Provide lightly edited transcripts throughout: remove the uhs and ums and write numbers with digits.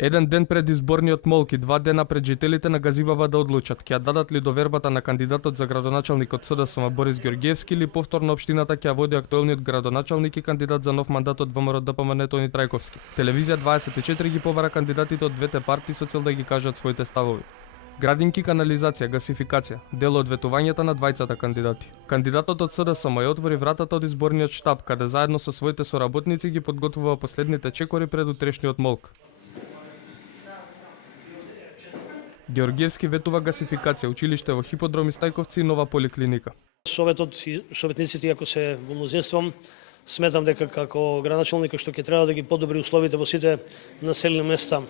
Еден ден пред изборниот молк и 2 дена пред жителите на Газибава да одлучат ќе ја дадат ли довербата на кандидатот за градоначалник од СДСМ Борис Ѓорѓиевски или повторно општината ќе ја води актуелниот градоначалник и кандидат за нов мандат од ВМРО ДПМН Тони Трајковски. Телевизија 24 ги побара кандидатите од двете партии со цел да ги кажат своите ставови. Градинки, канализација, гасификација, дел од ветувањата на двајцата кандидати. Кандидатот од СДСМ ја отвори вратата од изборниот штаб, каде заедно со своите соработници ги подготвува последните чекори пред утрешниот молк. Ѓорѓиевски ветува гасификација, училиште во Хиподром и Стајковци и нова поликлиника. Советот и советниците, ако се во мнозинство, сметам дека како градоначалник што ќе треба да ги подобри условите во сите населени места,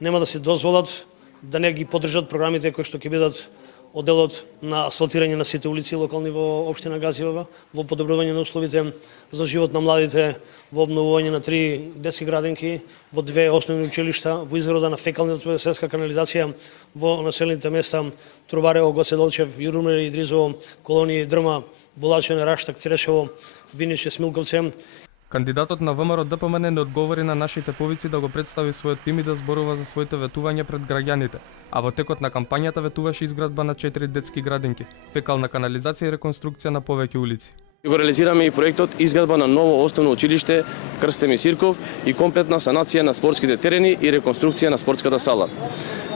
нема да се дозволат да не ги поддржат програмите кои што ќе бидат од делот на асфалтирање на сите улици локални во општина Газибава, во подобрување на условите за живот на младите, во обновување на 3 детски градинки, во 2 основни училишта, во изработа на фекалната светска канализација во населените места Трубарево, Гоце Делчев, Јурумер, Идризово, Колонија, Дрма, Булачене, Раштак, Црешево, Виниче, Смилковце. Кандидатот на ВМРО ДПМН не одговори на нашите повици да го представи својот тим и да зборува за своите ветувања пред граѓаните, а во текот на кампањата ветуваше изградба на 4 детски градинки, фекална канализација и реконструкција на повеќе улици. Го реализираме и проектот изградба на ново основно училиште Крстем и Сирков и комплетна санација на спортските терени и реконструкција на спортската сала.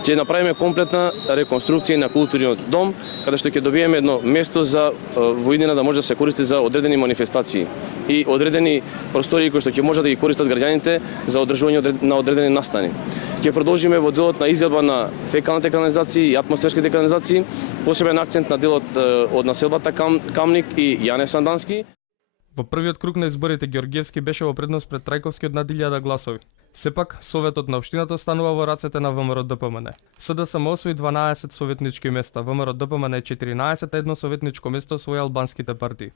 Ќе направиме комплетна реконструкција на културниот дом, каде што ќе добиеме едно место за во иднина да може да се користи за одредени манифестации и одредени простории кои што ќе можат да ги користат граѓаните за одржување на одредени настани. Ќе продолжиме во делот на изградба на фекалните канализации и атмосферските канализации, посебен акцент на делот од населбата Камник и Јане Сандански. Во првиот круг на изборите Ѓорѓиевски беше во предност пред Трајковски од над 1000 гласови. Сепак, советот на општината станува во рацете на ВМРО ДПМН. СДСМ освои 12 советнички места, ВМРО ДПМН 14, а едно советничко место освои албанските партии.